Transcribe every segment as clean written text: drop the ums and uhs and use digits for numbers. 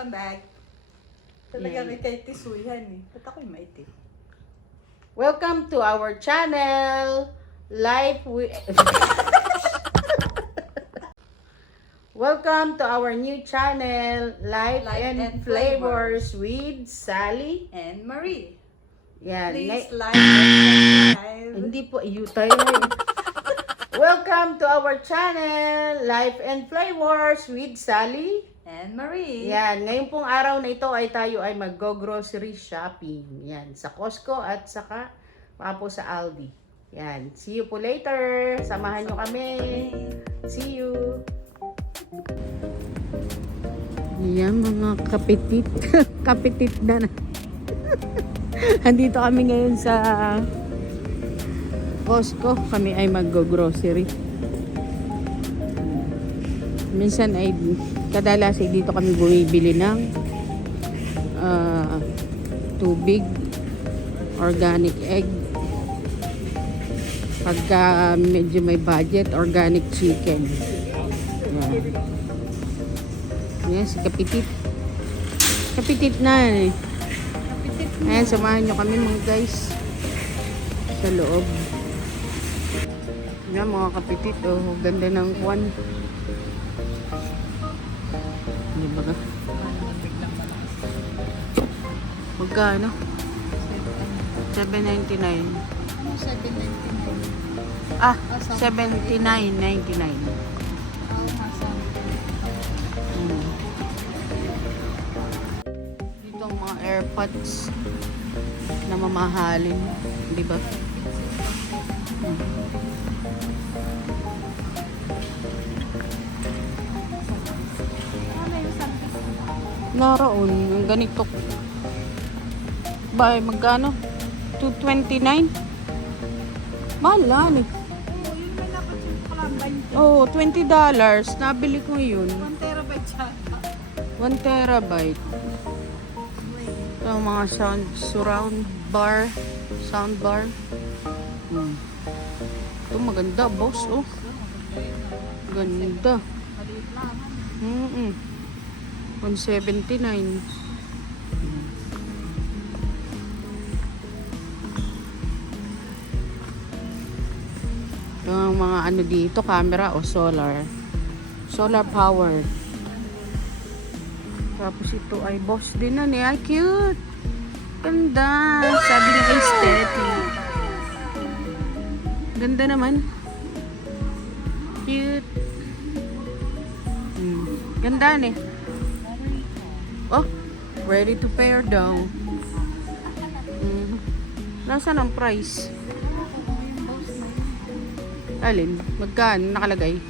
Welcome back. Talaga may kay tisuyan eh. Ba't ako'y maitim? Welcome to our channel, Life with... Welcome to our new channel, Life and Flavors with Sally And Marie. Yan. Please like and subscribe. Hindi po, tayo. Welcome to our channel, Life and Flavors with Sally And Marie. Yan, ngayon pong araw na ito ay tayo ay mag-grocery shopping. Yan, sa Costco at saka po sa Aldi. Yan, see you po later. Samahan nyo kami. See you. Yan mga kapitit. Kapitit na. Andito kami ngayon sa Costco. Kami ay mag-grocery. Minsan ay kadalas ay dito kami bumibili ng tubig, organic egg, pagka medyo may budget, organic chicken. Yan, si Kapitit. Kapitit na eh. Ayan, samahan nyo kami mga guys sa loob. Yan mga kapitit, oh, ganda ng kwan. Diba ka? Magkano? 7.99. 7.99. Ah, 79.99. Dito ang mga AirPods na mamahalin, di ba? Naroon, yung ganito. Ba, magkano? 229? Mahal lang eh. Oh, $20. Nabili ko yun. 1 terabyte siya. 1 terabyte. Ito mga surround bar. Sound bar. Ito maganda, boss. Oh. Ganda. Maliit lang. 179. Yung mga ano dito, camera o solar. Solar powered. Tapos ito ay boss din na niya. Cute. Ganda. Sabi niya aesthetic. Ganda naman. Cute. Ganda ni. Oh, ready to pair daw. Nasaan ang price? Alin? Magkano nakalagay?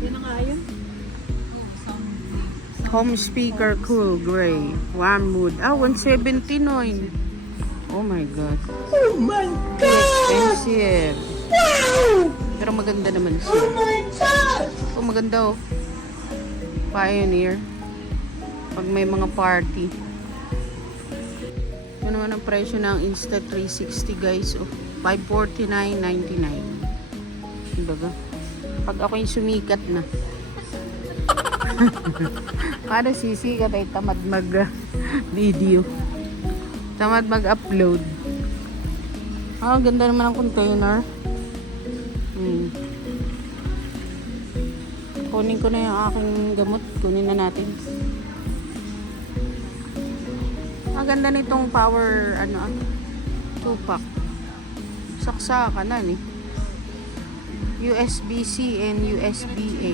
Yan na nga yun. Home speaker cool gray. Wormwood. Ah, 179. Oh my god. Oh my Expensive. Pero maganda naman siya. Oh my God! Oh, maganda oh. Pioneer. Pag may mga party. Ito naman ang presyo ng Insta360 guys. Oh, $549.99. Diba? Pag ako yung sumikat na. Para sisikat ay tamad mag-video. Tamad mag-upload. Ah, ganda naman ang container. Kunin ko na yung aking gamot. Kunin na natin. Ang ganda nitong power, 2-pack. Saksakan na eh. USB-C and USB-A.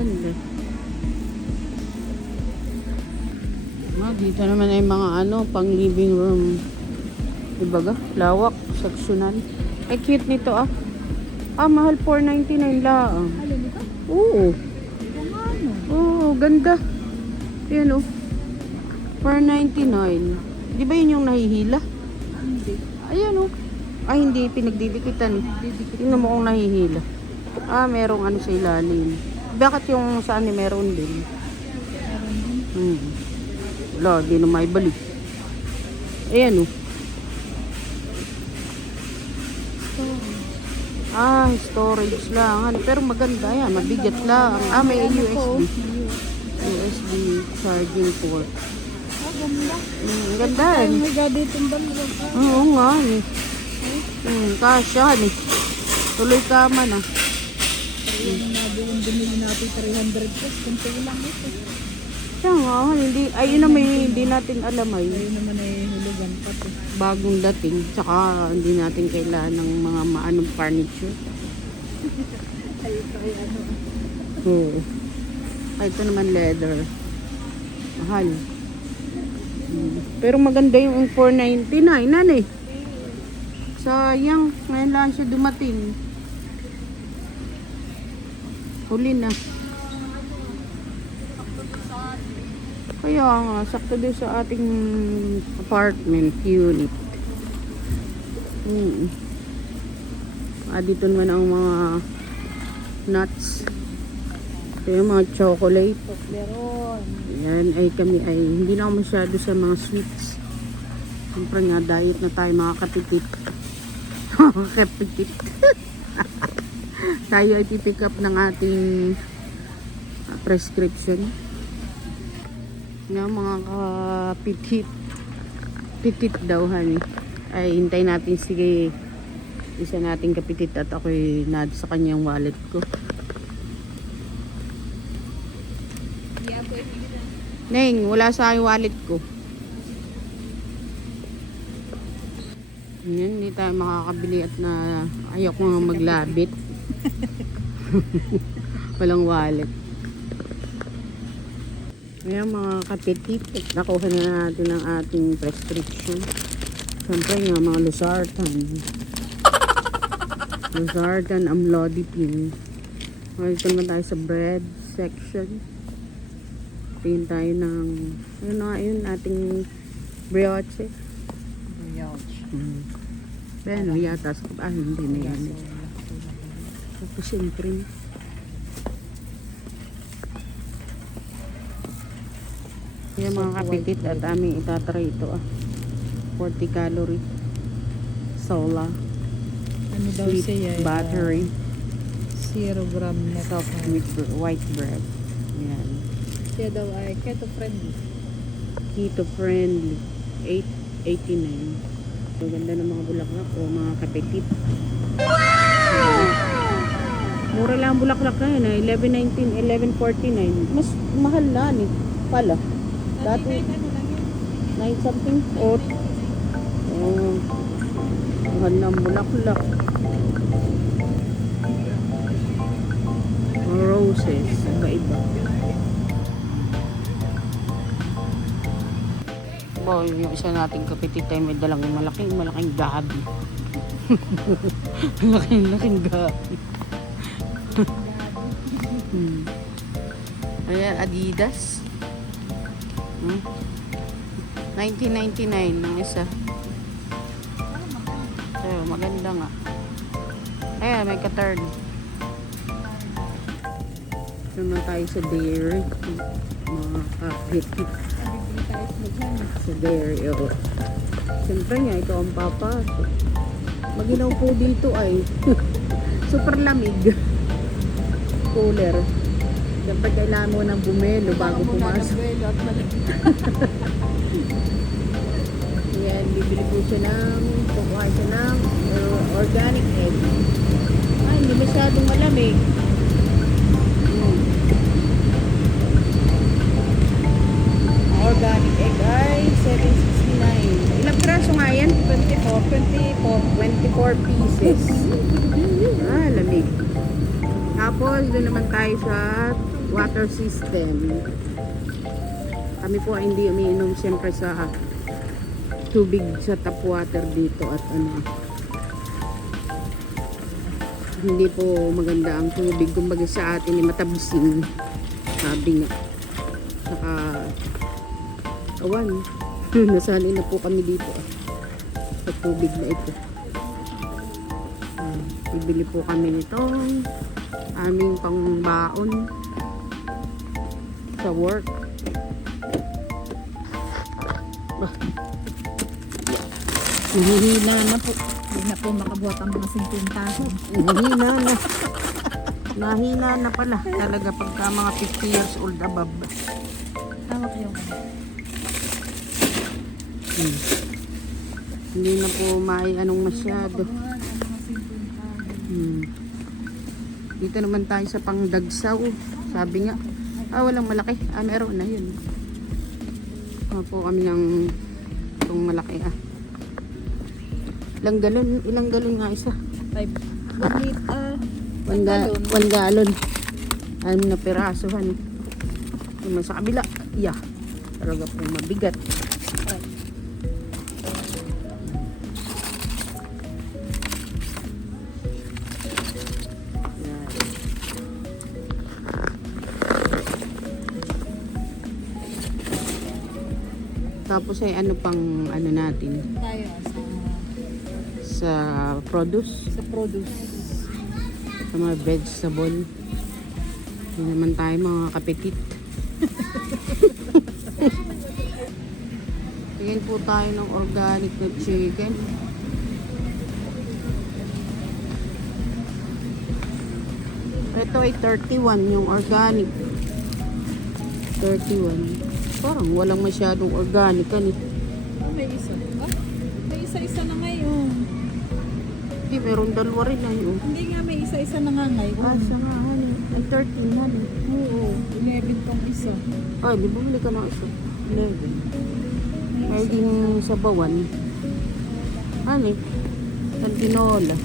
Ganda. Dito naman ay mga pang living room. Diba ga? Lawak, seksyonan. Ay, cute nito ah. Ah, mahal, $4.99 lang. Alin ito? Oo. Kumano? Oo, ganda. Ayan oh. $4.99. Di ba yun yung nahihila? Hindi. Ayan oh. Ay, hindi. Pinagdidikitan. Tingnan mo kung nahihila. Ah, merong sa ilalim. Bakit yung saan ni meron din? Wala, di na maibalik. Ayan oh. Storage lang. Ano, pero maganda yan. Mabigat lang. May USB. USB charging port. Ganda. Ganda eh. May gadget yung dalawa. Oo nga eh. Kasya eh. Tuloy tama na. Yung yung binili natin 300 pesos. Kunti lang ito. Kaya nga, ayun na hindi natin alam ay. Ayun naman ay hulugan pa to. Bagong dating. Tsaka hindi natin kailangan ng mga maanong furniture. Ayun kay ano. Oo. Ito naman leather. Mahal. Pero maganda yung 499 nan eh. Sayang, ngayon lang siya dumating. Huli na. Kaya nga, sakto din sa ating apartment unit. Dito naman ang mga nuts. Ito yung mga chocolate. Toblerone. Yan ay kami ay hindi na ako masyado sa mga sweets. Siyempre nga diet na tayo mga katitit. Katitit. Tayo ay pipick up ng ating prescription. Nga mga kapitit. Pitit daw honey. Ay hintay natin sige isa nating kapitit at ako'y nad sa kanyang wallet ko. Neng, wala sa aking wallet ko. Yan, hindi tayo makakabili at na ayaw ko nga maglabit. Walang wallet. Ayan mga kapitit, nakuha na natin ang ating prescription. Siyempre nga mga losartan. Losartan, amlodipine. Dito naman tayo sa bread section. Tingin tayo ng ayun na yun ating brioche. Pero yata sa hindi na yan. Tapos siyempre yung mga kapitit at aming itatry ito 40 calorie sola Ano daw sweet siya? battery 0 gram na soft with white bread. Yan. Siya daw ay keto friendly. Keto friendly 889. So, ganda ng mga bulaklak o mga kapitit. Mura lang ang bulaklak na yun 11.19, 11.49. Mas mahal na pala. Dati 9 something. Mahal na ang bulaklak. Roses, iba-iba. Yung isa nating kapitit ay may dalang malaking gabi. Malaking gabi. Ayan, Adidas. 1999 ng isa. So, maganda nga. Ayan, may ka-turn. Naman tayo sa dairy. Mga kapitit. Sa dairy, oo. Siyempre nga, ito ang papasok. Maginaw po dito ay super lamig. Cooler. Siyempre kailangan mo ng bumelo bago pumasok. Yan, bibili po siya kukuha siya ng organic egg. Ay, hindi masyadong malamig. Organic egg ay 7.69. Ilang piraso nga yan? 24 pieces. Lamig. Tapos doon naman tayo sa water system. Kami po ay hindi umiinom siyempre sa tubig sa tap water dito at hindi po maganda ang tubig. Kumbaga sa atin ay matabsing. Sabi nga. Saka awan. Nasanay na po kami dito sa tubig na ito. Bibili po kami nitong aming pangbaon sa work. Nahihina na po. Hindi na po makabuhat ang mga 50. Nahina na. Nahina na pala. Talaga pagka mga 50 years old above. Tawag yung Hindi na po anong masyado. makabuhat ang mga 50. Dito naman tayo sa pangdagsaw. Sabi nga, walang malaki. Meron na yun. Po kami ng itong malaki Ilang galon nga isa? 1 liter. 1 galon. 6 na pirasohan. Naman sa kabila. Yeah. Talaga po mabigat. Tapos ay ano pang ano natin Tayo sa produce, sa produce. sa mga vegetable. Hindi naman tayo mga kapetit. Tingin po tayo ng organic na chicken. Ito ay 31 yung organic. 31. Parang walang masyadong organic May isa. May isa-isa na ngayon. Hindi, meron dalawa rin Hindi nga, may isa-isa na nga ngayon. Sa nga, ay 13 Oo, 11 tong isa. Ay, di bumili ka ng isa. 11. May din sa bawan. Tantinola.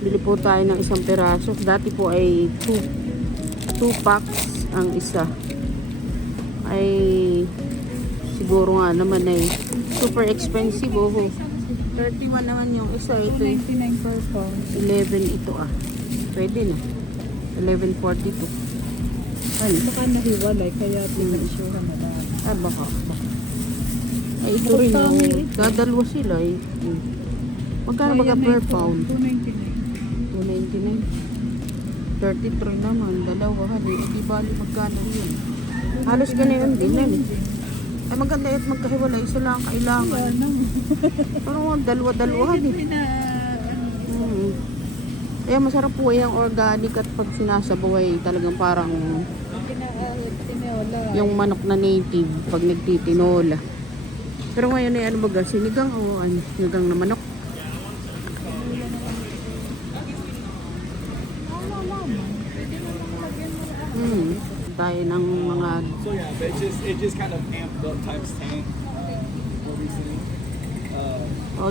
Bili po tayo ng isang peraso. Dati po ay 2 packs ang isa. Ay siguro nga naman ay super expensive. 31 naman yung isa. Ito 2.99 per pound. 11 ito Pwede na. 11.42. Baka nahiwalay, kaya pinagsyuhan na lang. Baka. Ay, ito rin yung dadalwa sila Magkano baga per pound? 2.99. 299. 33 naman. Dalawa. Hindi bali magkano yun. Halos ganyan din Ay maganda at magkahiwalay. Isa lang kailangan. Pero dalawa-dalawa Kaya masarap po yung organic at pag sinasabaw ay talagang parang yung manok na native pag nagtitinola. Pero ngayon ay ano baga, sinigang o sinigang na manok? Tayo ng mga So yeah, but it just kind of amped up times 10 more recently.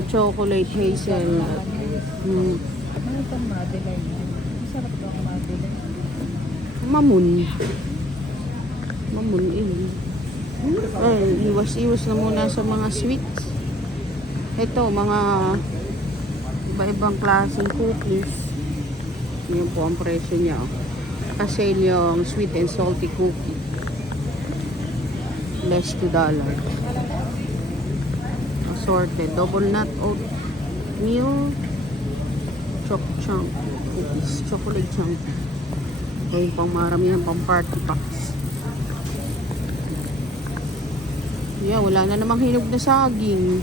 chocolate hazel. Ano itong Madeline? Masarap ito ang Madeline. Mamun. Ay, iwas-iwas na muna sa mga sweets. Ito, mga iba-ibang klaseng cookies. Yun po ang presyo niya. Kasi yung sweet and salty cookie. Less $2. Assorted. Double nut oatmeal. Chunk cookies. Chocolate chunk. Ito yung pang maramihan pang party packs. Yeah, wala na namang hinog na saging.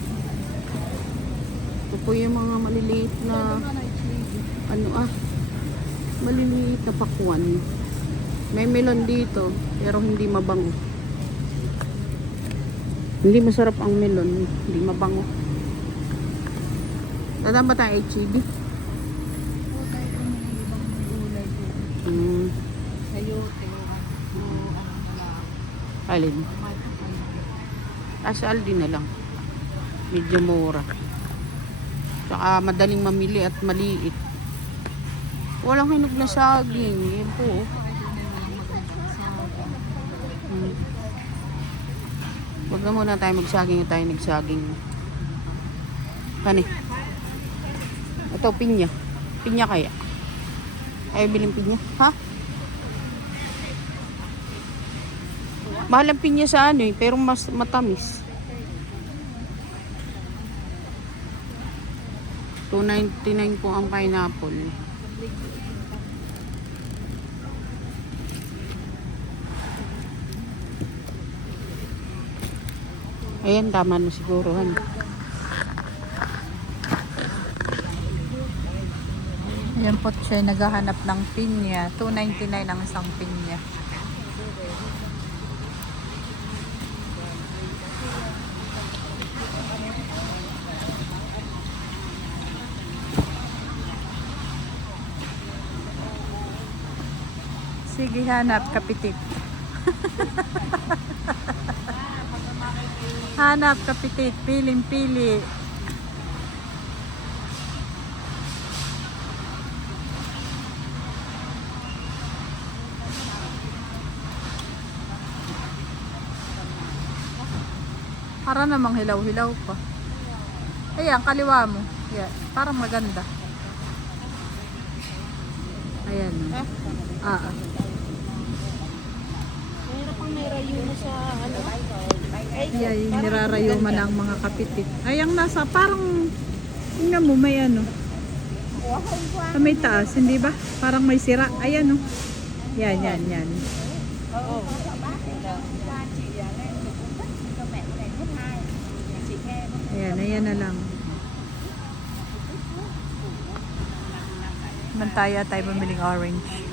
Ito po yung mga maliliit na maliliit na pakwan. May melon dito, pero hindi mabango. Hindi masarap ang melon, hindi mabango. Dadaan ba tayo HEB? Sayote. Alin? Sa Aldi na lang. Medyo mura. Saka madaling mamili at maliit. Walang hinog na saging. Yan po. Huwag na muna tayo magsaging. Tayo nagsaging. Kani? Ito, pinya. Pinya kaya? Ayaw biling pinya? Ha? Mahal ang pinya sa pero mas matamis. $2.99 po ang pineapple. Ayan, tama na siguro. Dampot siya naghahanap ng pinya. 2.99 ang isang pinya. Sige, hanap kapitit. Hanap kapitit, piling-pili. Para namang hilaw-hilaw pa. Ayan, kaliwa mo. Yan, parang maganda. Ayan. Meron pang may rayuno sa ano? Ayan, yung nirarayuman ng mga kapitit. Ay, ang nasa, parang, tingnan mo, may ano. May taas, hindi ba? Parang may sira. Ayan, oh. Yan, yan, yan. Ayan, ayan na lang. Mantaya tayo mamiling orange.